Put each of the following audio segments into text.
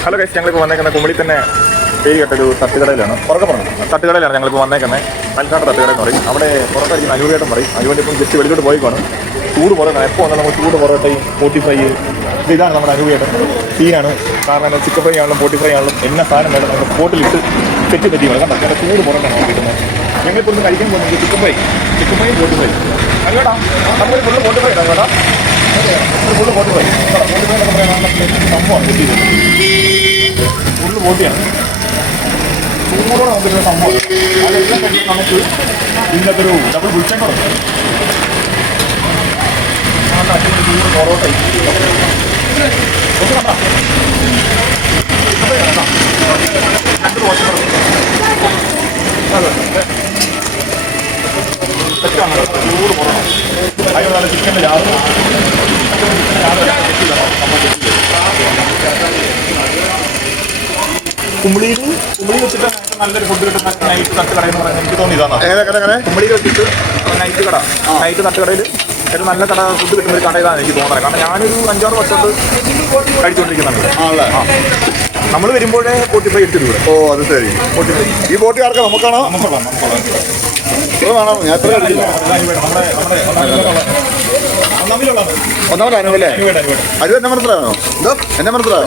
Hello guys, ഞങ്ങളിപ്പോൾ വന്നേക്കുന്നത് കുമളി തന്നെ പേര് കേട്ടൊരു തട്ടുകടയിലാണ്. തട്ടുകടയിലാണ് ഞങ്ങളിപ്പോൾ വന്നേക്കുന്നത്. മൽക്കാട്ട് തട്ടുകട എന്ന് പറയും. അവിടെ പുറത്തായിരിക്കും അനുവേട്ടം പറയും. അനുവേണ്ടി ഇപ്പം ജസ്റ്റ് വെളിയിലോട്ട് പോയിക്കാണ്. ചൂട് പൊറോട്ട എപ്പോൾ വന്നാൽ നമുക്ക് ചൂട് പൊറോട്ടയും 45 ഇതാണ് നമ്മുടെ അനുവേട്ടം. സീനാണ്. കാരണം ചിക്കൻ ഫ്രൈ ആണെങ്കിലും 45 ആണെങ്കിലും എന്ന സാധനം വേണം നമുക്ക് സ്പോട്ടിലിട്ട് സെറ്റ് പറ്റി വേണം. കണ്ടോ ചൂട് പൊറോട്ട ആണ് കിട്ടുന്നത്. ഞങ്ങളിപ്പോൾ ഒന്ന് കഴിക്കാൻ പോകുന്നത് ചിക്കൻ ഫ്രൈ 45. അനുവേട്ടാ നമ്മൾ ഫുള്ള് 45 ഇടാം കേട്ടോ. ഫുള്ള് 45 എന്നൊക്കെ പറയാൻ സംഭവമാണ് കിട്ടിയത്. ഫുള്ള് ബോട്ടിയാണ്. ചൂടോടെ നമുക്കൊരു സംഭവം. അതെല്ലാം കഴിഞ്ഞ് നമുക്ക് ഇതിനകത്തൊരു ഡബിൾ ബുൾച്ചെങ്കോടെ ചൂട് പൊറോട്ട രണ്ട് ദോശ തെറ്റാണ്. ചൂട് പൊറോട്ട അതിനുള്ള ചിക്കൻ്റെ യാതൊരു കുമളിയിൽ വെച്ചിട്ട് നല്ലൊരു ഫുഡ് കിട്ടുന്ന നൈറ്റ് തട്ടുകട എന്ന് പറയുന്നത് എനിക്ക് തോന്നി ഇതാണ്. കുമളിയിൽ വെച്ചിട്ട് നൈറ്റ് തട്ടുകടയിൽ ഒരു നല്ല കട ഫുഡ് കിട്ടുന്ന ഒരു കട ഇതാണ് എനിക്ക് തോന്നുന്നത്. കാരണം ഞാനൊരു 5-6 വർഷത്ത് കഴിച്ചുകൊണ്ടിരിക്കുന്നുണ്ട്. നമ്മൾ വരുമ്പോഴേ 45 എടുത്തിട്ട് വരും. ഓ അത് ശരി. ഈ ബോട്ടി ആർക്കാ? നമുക്കാണോ? ഞാൻ എത്ര ഒന്നാമത് അനുവല്ലേ? അത് എന്നെ മനസ്സിലാണോ? എന്നെ മനസ്സിലാണോ?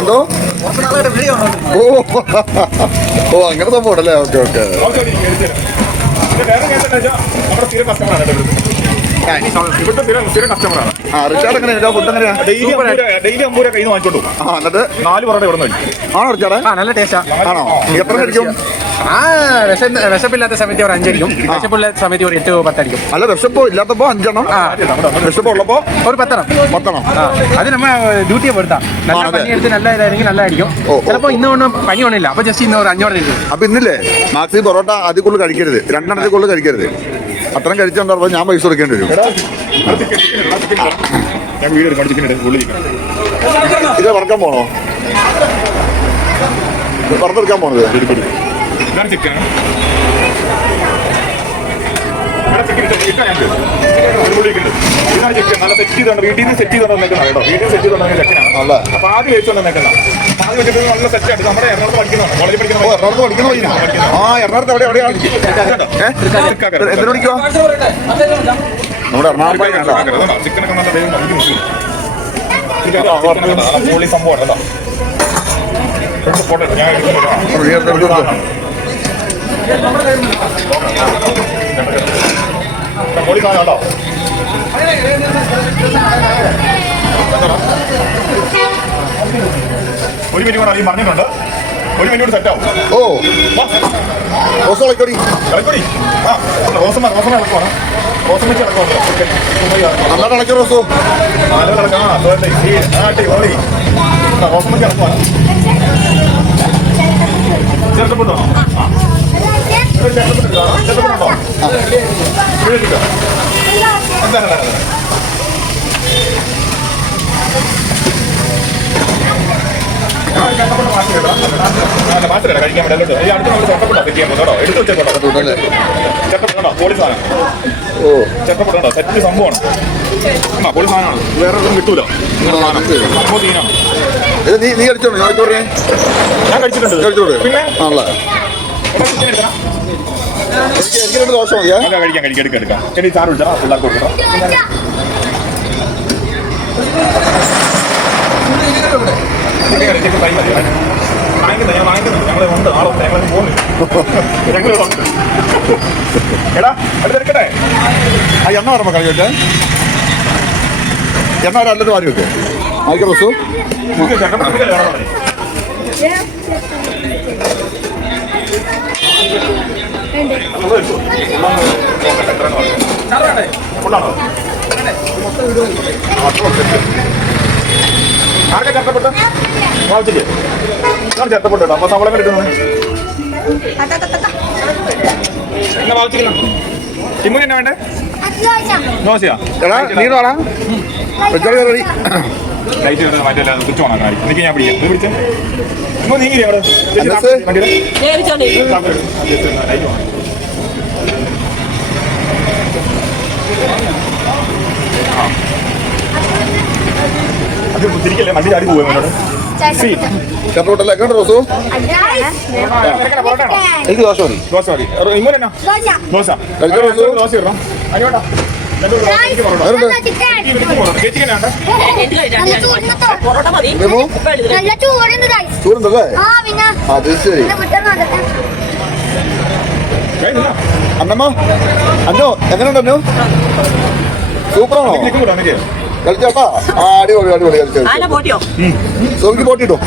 എന്തോ ഓ അങ്ങനെ സംഭവം ഉണ്ടല്ലേ. Okay okay. റിച്ചാർഡ് എങ്ങനെയാ ഫുഡ്? എങ്ങനെയാ? ഡെയിലി 50 കയ്യിൽ നിന്ന് വാങ്ങിച്ചോണ്ടു. എന്നിട്ട് 4 പൊറോട്ട ഇവിടെ നിന്ന് ആണോ റിച്ചാർഡ്? നല്ല ടേസ്റ്റാ. ആണോ? എത്ര കഴിക്കും? വിശപ്പില്ലാത്ത സമയത്ത് ഒരു 5 അടിക്കും. വിശപ്പുള്ള സമയത്ത് ഒരു 8-10 അടിക്കും. അല്ല വിശപ്പോ ഇല്ലാത്തപ്പോ 5 എണ്ണം, വിശപ്പ് ഉള്ളപ്പോ ഒരു 10 എണ്ണം. അത് നമ്മ ഡ്യൂട്ടിയെ പെടുത്താം. നല്ല പണിയെടുത്ത് നല്ല ഇതായിരിക്കും, നല്ലതായിരിക്കും. ചിലപ്പോ ഇന്ന് കൊണ്ട് പനി കൊണ്ടില്ല, അപ്പൊ ജസ്റ്റ് ഇന്ന് ഒരു 5 ഇരിക്കും. അപ്പൊ ഇന്നില്ലേ മാക്സിമം പൊറോട്ട അതിൽ കൂടുതൽ കഴിക്കരുത്, 2 എണ്ണത്തിൽ കൂടുതൽ കഴിക്കരുത്. അത്രയും കഴിച്ചുകൊണ്ടപ്പോൾ ഞാൻ പൈസ കൊടുക്കേണ്ടി വരും. ഇത് വറക്കാൻ പോണോ? വറുത്തെടുക്കാൻ പോണത്? വീട്ടിൽ നിന്ന് സെറ്റ് ചെയ്തോണ്ട് നിൽക്കണം കേട്ടോ. വീട്ടിൽ സെറ്റ് ചെയ്തോണ്ടെങ്കിൽ ചെക്കനാണ്. അപ്പൊ ആദ്യം കഴിച്ചോണ്ട് നിൽക്കണം. ആദ്യം വെച്ചിട്ട് നല്ല സെറ്റായിട്ട് നമ്മുടെ എറണാകുളത്ത് പഠിക്കുന്നതാണ്. കോളേജിൽ പഠിക്കുന്ന എറണാകുളത്ത് പഠിക്കുന്ന പയ്യനാ? ആ എറണാകുളത്ത് എവിടെയാണ്? എന്തിനു പഠിക്കുവാ? നമ്മുടെ എറണാകുളം ചിക്കനൊക്കെ നല്ല പൊളി സംഭവമാണ് കേട്ടോ. പൊളി സാധനം കേട്ടോ. ഒരു മിനിറ്റ് കൂടെ അറിയും പറഞ്ഞിട്ടുണ്ട്. ഒരു മിനിറ്റ് കൂടി സെറ്റാവും. ഓ റോസ് കളിക്കൊടി കളിക്കൊടി. ആ റോസമ്മ ഇളക്കുവാണ്. റോസം വെച്ച് ഇളക്കുവാണ്. നന്നായിട്ട് ഇളക്കി റോസോ. നല്ല ഇളക്കാം. ഓടി റോസമ്മക്ക് ഇളക്കുവാണ്. ചേർക്കപ്പെട്ടോ? ചേർക്കപ്പെട്ടോ? എന്താണ് കഴിക്കാൻ വേണ്ടി അടുത്ത് നമ്മൾ ചട്ടപ്പെട്ടോ സെറ്റ് ചെയ്യാൻ കേട്ടോ. എടുത്ത് വെച്ചേക്കോട്ടോ. ചട്ടപ്പെട്ടോ പൊളി സാധനം. ഓ ചട്ടപ്പെട്ടോ സെറ്റ് സംഭവമാണ്. പൊളി സാധനമാണ്. വേറെ ഒന്നും കിട്ടൂല. സംഭവം തീനാണ്. നീ കഴിച്ചോളൂ. ഞാൻ കഴിച്ചിട്ടുണ്ട്. കഴിച്ചോളൂ. പിന്നെ ആണല്ലേ? എനിക്ക് 2 ദോശ മതിയാ? കഴിക്കാം. എടുക്കാം. ചെടി ചാറ് വിളിച്ചാൽ പിള്ളേർക്ക് കൊടുക്കണം. എടാ എടുക്കട്ടെ. ആ എണ്ണ പറയുമ്പോ കളി വെച്ചേ. എണ്ണ രണ്ടു വാരി വെക്ക്. ആയിക്കോ റസു. ആകെ ചട്ടപ്പെട്ട വാങ്ങിച്ചില്ലേ? ചട്ടപ്പെട്ടോ? അപ്പൊ സവളം എടുക്കുന്നത് എന്നാ വാങ്ങിച്ചിരിക്കണം. ചിമ്മുന് എന്നാ വേണ്ടേ? ദോശയാ? നീ വേണ ലൈറ്റ് മാറ്റല്ല. സ്വിച്ച് ഓണാക്കാൻ എനിക്ക് ഞാൻ പിടിക്കാം. നീ പിടിച്ചേ. ഇങ്ങോ നീങ്ങില്ലേ അവിടെ? തിരിക്കല്ലേ വണ്ടി ചാടി പോകും എന്നോട് ചട്ടോട്ടല്ലേ എങ്ങനെ റോസു എനിക്ക് ദോശ മതി ദോശ മതി ഇങ്ങോട്ടാ ദോശ കഴിച്ചോ റോസു ദോശ ഇടണം അതിനോട്ടാ ചൂടുണ്ടല്ലേ അത് ശരി അന്നമ്മ അന്നോ എങ്ങനെയുണ്ട് അന്നു സൂപ്പറാണോ കളിച്ചാട്ടാ ആ അടിപൊളി അടിപൊളി കളിച്ചു സോമിക്ക് പോട്ടിട്ടോ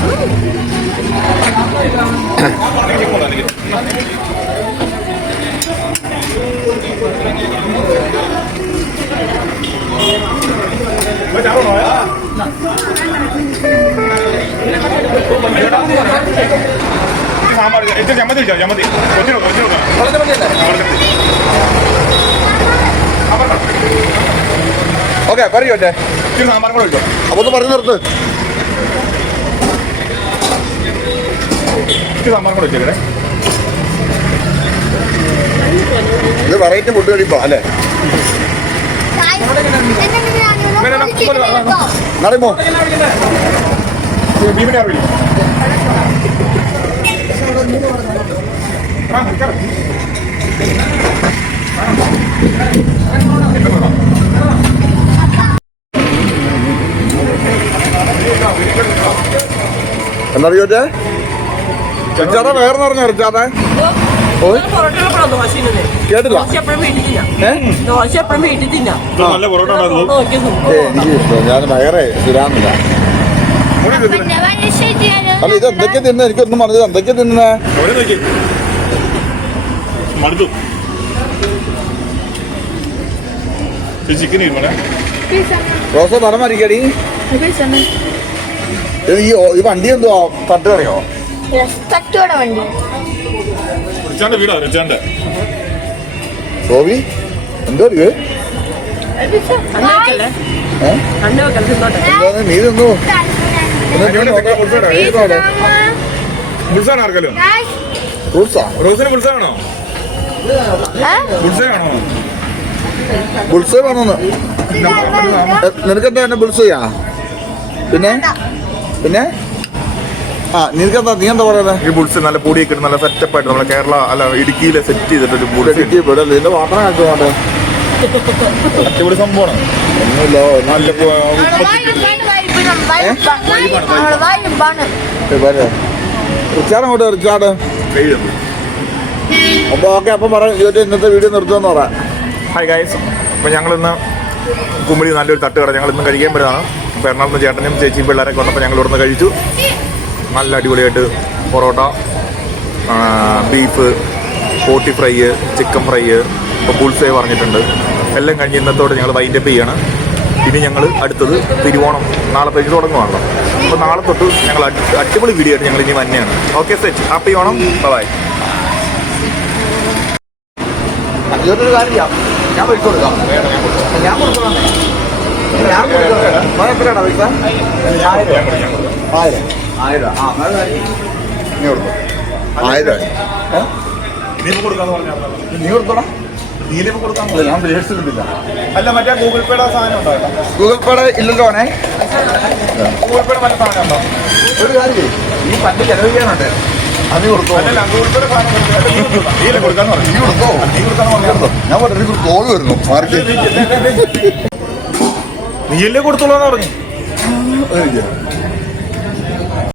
സാമ്പാർ ചമ്മന്തി ചമ്മന്തി ഓക്കെ പറയൂ അല്ലേ ഇച്ചിരി സാമ്പാർ കൂടെ വെച്ചോ അപ്പൊ ഒന്ന് പറഞ്ഞു നിർത്ത് ഇച്ചിരി സാമ്പാർ കൂടെ വെച്ചേക്കടെ ഇത് വെറൈറ്റി ഫുഡ് കഴിപ്പോ അല്ലേ നടമോ ബീഫിനെ അറിയില്ല എന്താ ചോദിച്ചേ റിച്ചാർഡ വേറെ പറഞ്ഞ റിച്ചാർഡ കേട്ടില്ല നല്ല പൊറോട്ട എനിക്ക് ഇഷ്ടം ഞാൻ വേറെ തിരാന്നില്ല അല്ല ഇത് എന്തൊക്കെ തിന്നെ എനിക്കൊന്നും പറഞ്ഞത് എന്തൊക്കെ തിന്നേ മടുത്തു ചിക്കൻ ഇരുമണേ റോസ തലമരിക്കടി ഈ വണ്ടി എന്തോ തട്ടുകറിയോ വണ്ടി റിച്ചാന്റെ വീടാ റിച്ചാന്റെ സോവി എന്തോ ഇത് നീ തിന്നു ബുൾസാണ് ആർക്കല്ലോ ഫ്രൂട്ട്സാ റോസിന് ബുൾസാണോ ബുൾസയാണോ ബുൾസൈ വേണോന്ന് നിനക്കെന്താ എന്നെ ബുൾസയാ പിന്നെ പിന്നെ ആ നിനക്കെന്താ നീ എന്താ പറയുന്നത് ഈ ബുൾസ് നല്ല പൊടിയൊക്കെ ഇട്ട് നല്ല സെറ്റപ്പ് ആയിട്ട് നമ്മളെ കേരള അല്ല ഇടുക്കിയിലെ സെറ്റ് ചെയ്തിട്ടൊരു ബുൾസ് നിന്റെ വാട്ടർ കാണിച്ചോട്ടെ അടിപൊളി സംഭവമാണ് ഒന്നുമില്ല നല്ല റിച്ചാർഡ് അങ്ങോട്ട് റിച്ചാർഡ് അപ്പൊ ഓക്കെ അപ്പം പറയാം ഇന്നത്തെ വീഡിയോ നിർത്തുമെന്ന് പറയാം ഹായ് ഗൈസ് അപ്പോൾ ഞങ്ങളിന്ന് കുമ്മിടി നല്ലൊരു തട്ടുകട ഞങ്ങൾ ഇന്ന് കഴിക്കാൻ പറ്റുന്നതാണ് അപ്പോൾ എറണാകുളത്ത് ചേട്ടനും ചേച്ചിയും പിള്ളേരൊക്കെ വന്നപ്പോൾ ഞങ്ങൾ ഇവിടുന്ന് കഴിച്ചു നല്ല അടിപൊളിയായിട്ട് പൊറോട്ട ബീഫ് പോട്ടി ഫ്രൈ ചിക്കൻ ഫ്രൈ ഇപ്പോൾ ബുൾസേ പറഞ്ഞിട്ടുണ്ട് എല്ലാം കഴിഞ്ഞ് ഇന്നത്തോടെ ഞങ്ങൾ വൈൻഡപ്പ് ചെയ്യാണ് ഇനി ഞങ്ങൾ അടുത്തത് തിരുവോണം നാളത്തേക്ക് തുടങ്ങുവാണല്ലോ അപ്പോൾ നാളെ തൊട്ട് ഞങ്ങൾ അടിപൊളി വീഡിയോ ആയിട്ട് ഞങ്ങൾ ഇനി തന്നെയാണ് okay set happy Onam bye ഇതൊരു കാര്യം ഞാൻ പൈസ കൊടുക്കാം ഞാൻ കൊടുക്കണം എത്രയാണോ പൈസ 1000 1000 ആ നീ കൊടുക്കും 1000 നീ കൊടുക്കാന്ന് പറഞ്ഞാൽ നീ കൊടുത്തോടാ നീലിപ്പോൾ കൊടുക്കാൻ ഞാൻ പേഴ്സിലില്ല അല്ല മറ്റേ ഗൂഗിൾ പേയുടെ സാധനം ഉണ്ടോ ഗൂഗിൾ പേയുടെ ഇല്ലല്ലോ ഗൂഗിൾ പേയുടെ നല്ല സാധനം ഉണ്ടോ ഒരു കാര്യം ഈ പണ്ട് ചെലവ് ചെയ്യാനുണ്ട് അത് കൊടുത്തോ അല്ല ഗൂഗിൾ പേയുടെ സാധനം നീല കൊടുക്കാന്ന് പറഞ്ഞു നീ കൊടുത്തോ നീ കൊടുക്കാന്ന് പറഞ്ഞു ഞാൻ പറഞ്ഞു എനിക്ക് കോൾ വരുന്നു മാർക്കറ്റ് നീയല്ലേ കൊടുത്തോളാന്ന് പറഞ്ഞു